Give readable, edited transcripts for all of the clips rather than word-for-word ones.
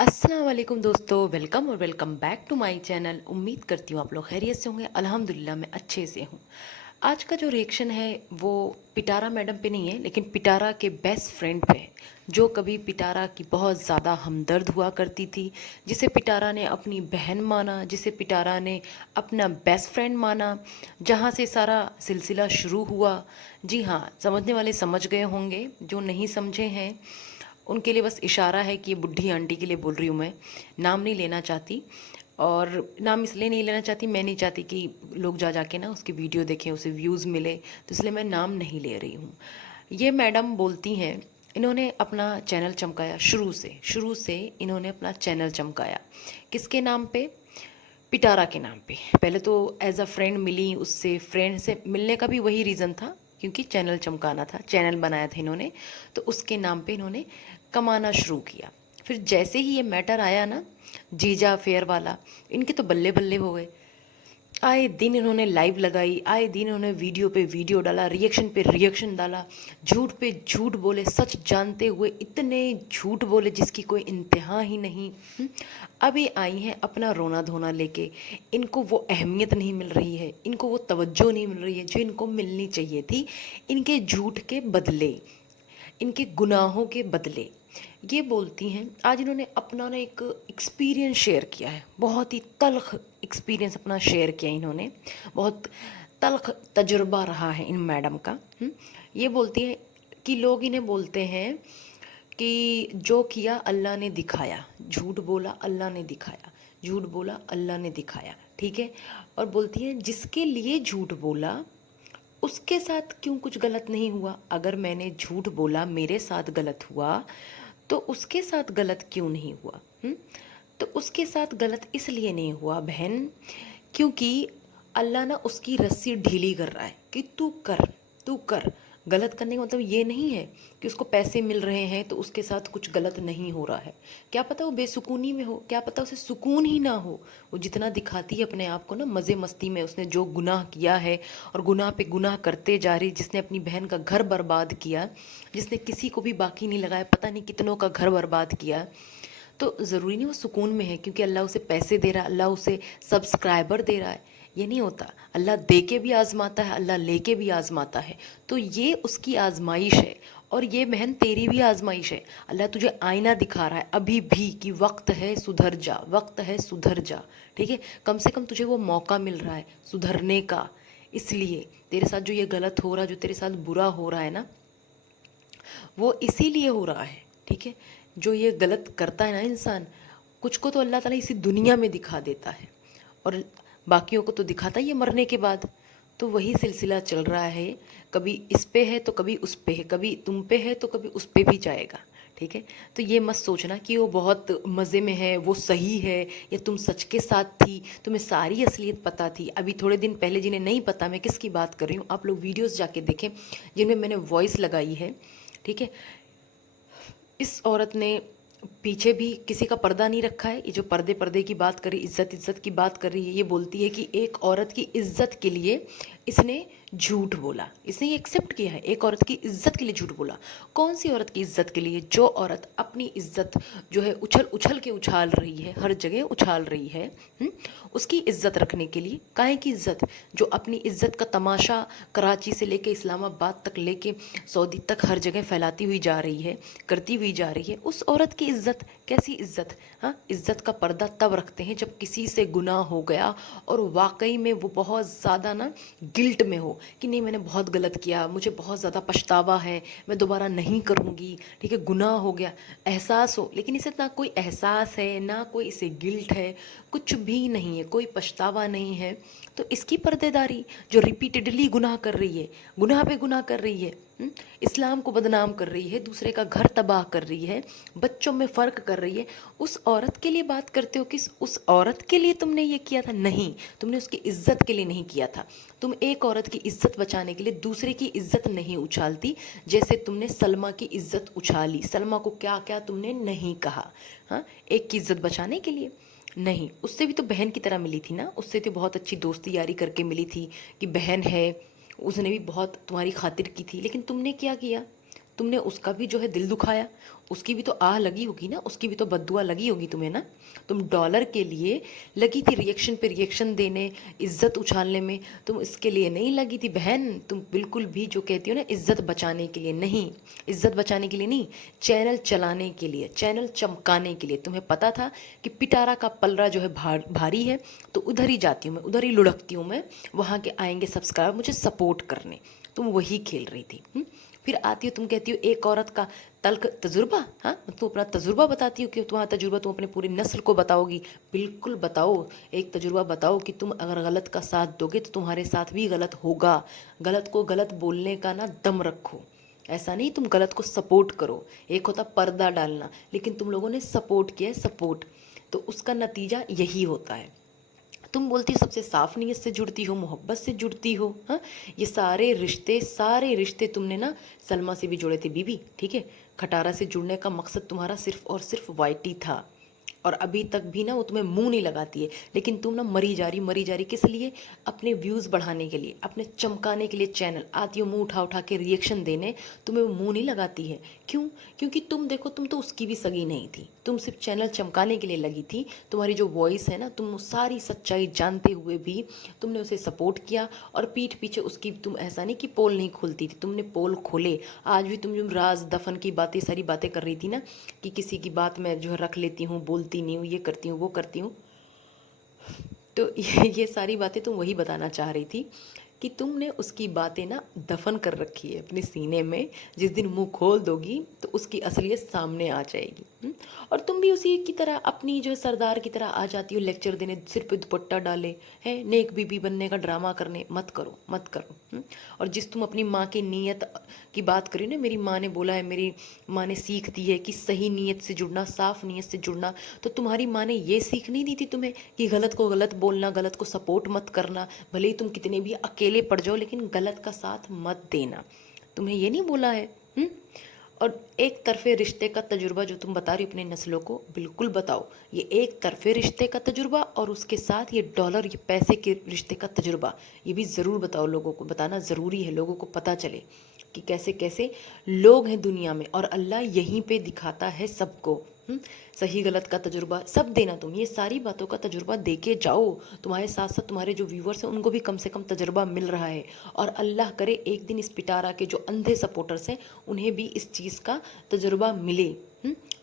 अस्सलाम वालेकुम दोस्तों, वेलकम और welcome back to my channel. उम्मीद करती हूँ आप लोग खैरियत से होंगे। अल्हम्दुलिल्लाह मैं अच्छे से हूँ। आज का जो रिएक्शन है वो पिटारा मैडम पे नहीं है, लेकिन पिटारा के बेस्ट फ्रेंड पे है, जो कभी पिटारा की बहुत ज़्यादा हमदर्द हुआ करती थी, जिसे पिटारा ने अपनी बहन माना, जिसे पिटारा ने अपना बेस्ट फ्रेंड माना, जहाँ से सारा सिलसिला शुरू हुआ। जी हाँ, समझने वाले समझ गए होंगे, जो नहीं समझे हैं उनके लिए बस इशारा है कि ये बुढ़ी आंटी के लिए बोल रही हूँ मैं। नाम नहीं लेना चाहती, और नाम इसलिए नहीं लेना चाहती, मैं नहीं चाहती कि लोग जा जाके ना उसकी वीडियो देखें, उसे व्यूज़ मिले, तो इसलिए मैं नाम नहीं ले रही हूँ। ये मैडम बोलती हैं, इन्होंने अपना चैनल चमकाया शुरू से इन्होंने अपना चैनल चमकाया। किसके नाम पे? पिटारा के नाम पे। पहले तो एज अ फ्रेंड मिली, उससे फ्रेंड से मिलने का भी वही रीज़न था, क्योंकि चैनल चमकाना था, चैनल बनाया था इन्होंने, तो उसके नाम पे इन्होंने कमाना शुरू किया। फिर जैसे ही ये मैटर आया ना, जीजा अफेयर वाला, इनके तो बल्ले बल्ले हो गए। आए दिन इन्होंने लाइव लगाई, आए दिन इन्होंने वीडियो पे वीडियो डाला, रिएक्शन पे रिएक्शन डाला, झूठ पे झूठ बोले, सच जानते हुए इतने झूठ बोले जिसकी कोई इंतहा ही नहीं। अभी आई हैं अपना रोना धोना लेके। इनको वो अहमियत नहीं मिल रही है, इनको वो तवज्जो नहीं मिल रही है जो इनको मिलनी चाहिए थी। इनके झूठ के बदले, इनके गुनाहों के बदले ये बोलती हैं। आज इन्होंने अपना ना एक एक्सपीरियंस शेयर किया है, बहुत ही तल्ख एक्सपीरियंस अपना शेयर किया इन्होंने। बहुत तल्ख तजुर्बा रहा है इन मैडम का। ये बोलती हैं कि लोग इन्हें बोलते हैं कि जो किया अल्लाह ने दिखाया, झूठ बोला अल्लाह ने दिखाया, झूठ बोला अल्लाह ने दिखाया, ठीक है। और बोलती हैं जिसके लिए झूठ बोला उसके साथ क्यों कुछ गलत नहीं हुआ? अगर मैंने झूठ बोला मेरे साथ गलत हुआ, तो उसके साथ गलत क्यों नहीं हुआ? तो उसके साथ गलत इसलिए नहीं हुआ बहन, क्योंकि अल्लाह ना उसकी रस्सी ढीली कर रहा है कि तू कर, तू कर। गलत करने का मतलब ये नहीं है कि उसको पैसे मिल रहे हैं तो उसके साथ कुछ गलत नहीं हो रहा है। क्या पता वो बेसुकूनी में हो, क्या पता उसे सुकून ही ना हो। वो जितना दिखाती है अपने आप को ना मज़े मस्ती में, उसने जो गुनाह किया है और गुनाह पे गुनाह करते जा रही, जिसने अपनी बहन का घर बर्बाद किया, जिसने किसी को भी बाकी नहीं लगाया, पता नहीं कितनों का घर बर्बाद किया, तो ज़रूरी नहीं वो सुकून में है क्योंकि अल्लाह उसे पैसे दे रहा है, अल्लाह उसे सब्सक्राइबर दे रहा है। ये नहीं होता। अल्लाह दे के भी आज़माता है, अल्लाह ले के भी आज़माता है। तो ये उसकी आज़माइश है, और ये बहन तेरी भी आज़माइश है। अल्लाह तुझे आईना दिखा रहा है अभी भी कि वक्त है सुधर जा, वक्त है सुधर जा, ठीक है। कम से कम तुझे वो मौका मिल रहा है सुधरने का। इसलिए तेरे साथ जो ये गलत हो रहा है, जो तेरे साथ बुरा हो रहा है ना, वो इसीलिए हो रहा है, ठीक है। जो ये गलत करता है ना इंसान, कुछ को तो अल्लाह ताला इसी दुनिया में दिखा देता है, और बाकियों को तो दिखाता ही है मरने के बाद। तो वही सिलसिला चल रहा है, कभी इस पे है तो कभी उस पे है, कभी तुम पे है तो कभी उस पे भी जाएगा, ठीक है। तो ये मत सोचना कि वो बहुत मज़े में है, वो सही है, या तुम सच के साथ थी, तुम्हें सारी असलियत पता थी। अभी थोड़े दिन पहले जिन्हें नहीं पता मैं किसकी बात कर रही हूँ, आप लोग वीडियोस जाके देखें जिनमें मैंने वॉइस लगाई है, ठीक है। इस औरत ने पीछे भी किसी का पर्दा नहीं रखा है। ये जो पर्दे पर्दे की बात कर रही, इज्जत इज्जत की बात कर रही है, ये बोलती है कि एक औरत की इज्जत के लिए इसने झूठ बोला, इसने ये एक्सेप्ट किया है, एक औरत की इज्जत के लिए झूठ बोला। कौन सी औरत की इज्जत के लिए? जो औरत अपनी इज्जत जो है उछल उछल के उछाल रही है, हर जगह उछाल रही है, उसकी इज्जत रखने के लिए। काहे की इज्जत? जो अपनी इज्जत का तमाशा कराची से लेके इस्लामाबाद तक लेके सऊदी तक हर जगह फैलाती हुई जा रही है, करती हुई जा रही है, उस औरत की इज्जत। कैसी इज्जत? हाँ, इज्जत का पर्दा तब रखते हैं जब किसी से गुनाह हो गया और वाकई में वो बहुत ज़्यादा ना गिल्ट में हो कि नहीं मैंने बहुत गलत किया, मुझे बहुत ज़्यादा पछतावा है, मैं दोबारा नहीं करूँगी, ठीक है, गुनाह हो गया, एहसास हो। लेकिन इसे ना कोई एहसास है, ना कोई इसे गिल्ट है, कुछ भी नहीं है, कोई पछतावा नहीं है। तो इसकी पर्देदारी जो रिपीटेडली गुनाह कर रही है, गुनाह पे गुनाह कर रही है, इस्लाम को बदनाम कर रही है, दूसरे का घर तबाह कर रही है, बच्चों में फ़र्क कर रही है, उस औरत के लिए बात करते हो कि उस औरत के लिए तुमने ये किया था? नहीं, तुमने उसकी इज्जत के लिए नहीं किया था। तुम एक औरत की इज्जत बचाने के लिए दूसरे की इज्जत नहीं उछालती, जैसे तुमने सलमा की इज्जत उछाली। सलमा को क्या क्या तुमने नहीं कहा, हाँ, एक की इज्जत बचाने के लिए। नहीं, उससे भी तो बहन की तरह मिली थी ना, उससे तो बहुत अच्छी दोस्ती यारी करके मिली थी कि बहन है, उसने भी बहुत तुम्हारी खातिर की थी। लेकिन तुमने क्या किया? तुमने उसका भी जो है दिल दुखाया, उसकी भी तो आह लगी होगी ना, उसकी भी तो बद्दुआ लगी होगी तुम्हें ना। तुम डॉलर के लिए लगी थी रिएक्शन पे रिएक्शन देने, इज्जत उछालने में, तुम इसके लिए नहीं लगी थी बहन। तुम बिल्कुल भी जो कहती हो ना इज्जत बचाने के लिए नहीं, इज्जत बचाने के लिए नहीं, चैनल चलाने के लिए, चैनल चमकाने के लिए। तुम्हें पता था कि पिटारा का पलड़ा जो है भारी है, तो उधर ही जाती हूँ मैं, उधर ही लुढ़कती हूँ मैं, वहाँ के आएंगे सब्सक्राइबर मुझे सपोर्ट करने। तुम वही खेल रही थी। फिर आती हो तुम कहती हो एक औरत का तल्ख तजुर्बा, हाँ तुम अपना तजुर्बा बताती हो कि तुम्हारा तजुर्बा तुम अपने पूरी नस्ल को बताओगी। बिल्कुल बताओ, एक तजुर्बा बताओ कि तुम अगर गलत का साथ दोगे तो तुम्हारे साथ भी गलत होगा। गलत को गलत बोलने का ना दम रखो, ऐसा नहीं तुम गलत को सपोर्ट करो। एक होता पर्दा डालना, लेकिन तुम लोगों ने सपोर्ट किया है, सपोर्ट, तो उसका नतीजा यही होता है। तुम बोलती हो सबसे साफ नीयत से जुड़ती हो, मोहब्बत से जुड़ती हो, हाँ ये सारे रिश्ते तुमने ना सलमा से भी जुड़े थे बीबी, ठीक है। खटारा से जुड़ने का मकसद तुम्हारा सिर्फ और सिर्फ वाईटी था, और अभी तक भी ना वो तुम्हें मुंह नहीं लगाती है, लेकिन तुम ना मरी जा रही किस लिए? अपने व्यूज़ बढ़ाने के लिए, अपने चमकाने के लिए चैनल आती हो मुंह उठा उठा के रिएक्शन देने, तुम्हें वो मुंह नहीं लगाती है। क्यों? क्योंकि तुम देखो, तुम तो उसकी भी सगी नहीं थी, तुम सिर्फ चैनल चमकाने के लिए लगी थी। तुम्हारी जो वॉइस है ना, तुम सारी सच्चाई जानते हुए भी तुमने उसे सपोर्ट किया, और पीठ पीछे उसकी तुम ऐसा नहीं कि पोल नहीं खोलती थी, तुमने पोल खोले। आज भी तुम जो राज दफन की बातें, सारी बातें कर रही थी ना कि किसी की बात मैं जो है रख लेती हूँ, बोलती नहीं हूँ, ये करती हूँ वो करती हूँ, तो ये सारी बातें तुम वही बताना चाह रही थी कि तुमने उसकी बातें ना दफन कर रखी है अपने सीने में। जिस दिन मुंह खोल दोगी तो उसकी असलियत सामने आ जाएगी। और तुम भी उसी की तरह अपनी जो सरदार की तरह आ जाती हो लेक्चर देने, सिर पे दुपट्टा डाले है, नेक बीबी बनने का ड्रामा करने। मत करो, मत करो। और जिस तुम अपनी माँ की नीयत की बात करी ना, मेरी माँ ने बोला है, मेरी माँ ने सीख दी है कि सही नीयत से जुड़ना, साफ नीयत से जुड़ना। तो तुम्हारी माँ ने ये सीख नहीं दी थी तुम्हें कि गलत को गलत बोलना, गलत को सपोर्ट मत करना, भले ही तुम कितने भी अकेले पड़ जाओ लेकिन गलत का साथ मत देना। तुम्हें ये नहीं बोला है? और एक तरफे रिश्ते का तजुर्बा जो तुम बता रही हो अपने नस्लों को, बिल्कुल बताओ। ये एक तरफे रिश्ते का तजुर्बा और उसके साथ ये डॉलर, ये पैसे के रिश्ते का तजुर्बा, ये भी ज़रूर बताओ। लोगों को बताना ज़रूरी है, लोगों को पता चले कि कैसे कैसे लोग हैं दुनिया में, और अल्लाह यहीं पे दिखाता है सबको। सही गलत का तजुर्बा सब देना। तुम ये सारी बातों का तजुर्बा दे के जाओ, तुम्हारे साथ साथ तुम्हारे जो व्यूवर्स हैं उनको भी कम से कम तजुर्बा मिल रहा है। और अल्लाह करे एक दिन इस पिटारा के जो अंधे सपोर्टर्स हैं उन्हें भी इस चीज़ का तजुर्बा मिले।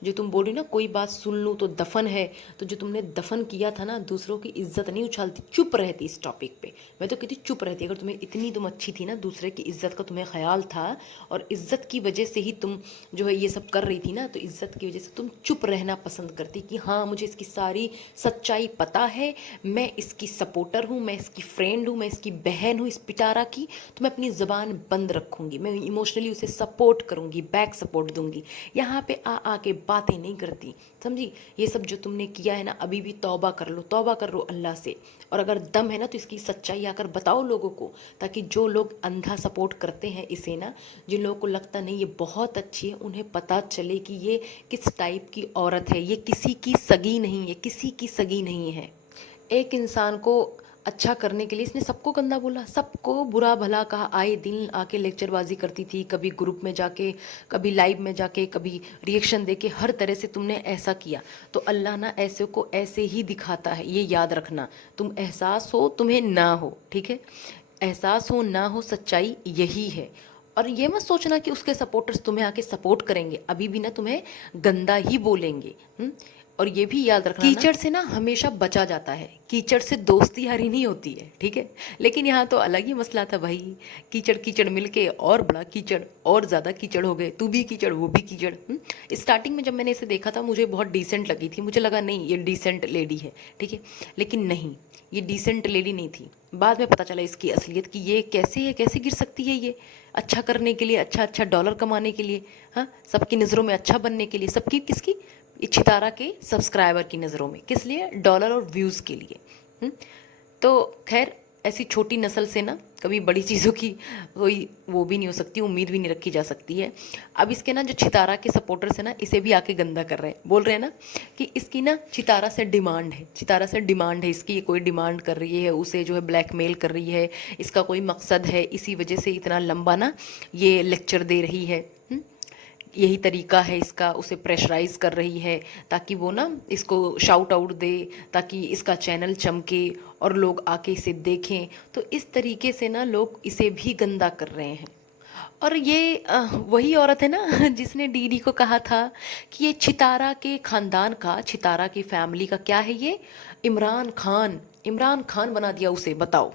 जो तुम बोल रही ना कोई बात सुन लूँ तो दफन है, तो जो तुमने दफन किया था ना, दूसरों की इज्जत नहीं उछालती, चुप रहती इस टॉपिक पे। मैं तो कहती चुप रहती। अगर तुम्हें इतनी तुम अच्छी थी ना, दूसरे की इज्जत का तुम्हें ख्याल था, और इज्जत की वजह से ही तुम जो है ये सब कर रही थी ना, तो इज्जत की वजह से तुम चुप रहना पसंद करती कि हाँ मुझे इसकी सारी सच्चाई पता है, मैं इसकी सपोर्टर हूँ, मैं इसकी फ्रेंड हूँ, मैं इसकी बहन हूँ इस पिटारा की, तो मैं अपनी ज़बान बंद रखूँगी, मैं इमोशनली उसे सपोर्ट करूँगी, बैक सपोर्ट दूँगी। यहाँ पे आके बातें नहीं करती, समझी? ये सब जो तुमने किया है ना, अभी भी तौबा कर लो, तौबा कर लो अल्लाह से। और अगर दम है ना तो इसकी सच्चाई आकर बताओ लोगों को, ताकि जो लोग अंधा सपोर्ट करते हैं इसे ना, जिन लोगों को लगता नहीं ये बहुत अच्छी है, उन्हें पता चले कि ये किस टाइप की औरत है। ये किसी की सगी नहीं है, किसी की सगी नहीं है। एक इंसान को अच्छा करने के लिए इसने सबको गंदा बोला, सबको बुरा भला कहा, आए दिन आके लेक्चरबाजी करती थी, कभी ग्रुप में जाके, कभी लाइव में जाके, कभी रिएक्शन देके, हर तरह से तुमने ऐसा किया। तो अल्लाह ना ऐसे को ऐसे ही दिखाता है, ये याद रखना। तुम एहसास हो तुम्हें ना हो, ठीक है, एहसास हो ना हो, सच्चाई यही है। और ये मत सोचना कि उसके सपोर्टर्स तुम्हें आके सपोर्ट करेंगे, अभी भी ना तुम्हें गंदा ही बोलेंगे। और ये भी याद रखना, कीचड़ से ना हमेशा बचा जाता है, कीचड़ से दोस्ती यारी नहीं होती है, ठीक है। लेकिन यहाँ तो अलग ही मसला था भाई, कीचड़ कीचड़ मिलके और बड़ा कीचड़, और ज़्यादा कीचड़ हो गए, तू भी कीचड़ वो भी कीचड़। स्टार्टिंग में जब मैंने इसे देखा था मुझे बहुत डिसेंट लगी थी, मुझे लगा नहीं ये डिसेंट लेडी है, ठीक है, लेकिन नहीं, ये डिसेंट लेडी नहीं थी। बाद में पता चला इसकी असलियत कि ये कैसे है, कैसे गिर सकती है ये अच्छा करने के लिए, अच्छा अच्छा डॉलर कमाने के लिए, हाँ सबकी नज़रों में अच्छा बनने के लिए, सबकी किसकी, चितारा के सब्सक्राइबर की नज़रों में, किस लिए, डॉलर और व्यूज़ के लिए। तो खैर ऐसी छोटी नस्ल से ना कभी बड़ी चीज़ों की कोई वो भी नहीं हो सकती, उम्मीद भी नहीं रखी जा सकती है। अब इसके ना जो चितारा के सपोर्टर्स हैं ना, इसे भी आके गंदा कर रहे हैं, बोल रहे हैं ना कि इसकी ना चितारा से डिमांड है, चितारा से डिमांड है इसकी, ये कोई डिमांड कर रही है, उसे जो है ब्लैकमेल कर रही है, इसका कोई मकसद है, इसी वजह से इतना लंबा ना ये लेक्चर दे रही है। यही तरीका है इसका, उसे प्रेशराइज कर रही है ताकि वो ना इसको शाउट आउट दे, ताकि इसका चैनल चमके और लोग आके इसे देखें। तो इस तरीके से ना लोग इसे भी गंदा कर रहे हैं। और ये वही औरत है ना जिसने डीडी को कहा था कि ये चितारा के खानदान का, चितारा की फैमिली का क्या है ये, इमरान खान, इमरान खान बना दिया उसे, बताओ।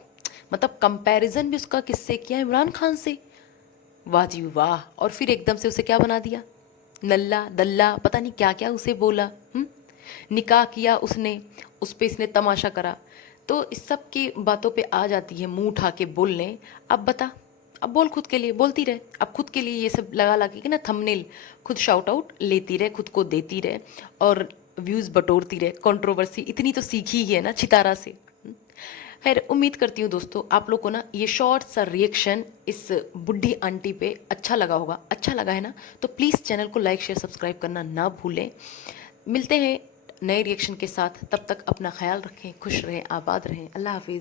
मतलब कंपैरिजन भी उसका किससे किया, इमरान खान से। वाह जी वाह। और फिर एकदम से उसे क्या बना दिया, नल्ला दल्ला, पता नहीं क्या क्या उसे बोला। निकाह किया उसने, उस पे इसने तमाशा करा। तो इस सब की बातों पे आ जाती है मुंह उठा के बोलने। अब बता, अब बोल, खुद के लिए बोलती रहे, अब खुद के लिए ये सब लगा लगा के ना थंबनेल खुद शाउट आउट लेती रहे, खुद को देती रहे और व्यूज़ बटोरती रहे। कंट्रोवर्सी इतनी तो सीखी ही है ना चितारा से। खैर, उम्मीद करती हूँ दोस्तों आप लोग को ना ये शॉर्ट सा रिएक्शन इस बुढ़ी आंटी पे अच्छा लगा होगा। अच्छा लगा है ना, तो प्लीज़ चैनल को लाइक शेयर सब्सक्राइब करना ना भूलें। मिलते हैं नए रिएक्शन के साथ, तब तक अपना ख्याल रखें, खुश रहें, आबाद रहें। अल्लाह हाफिज़।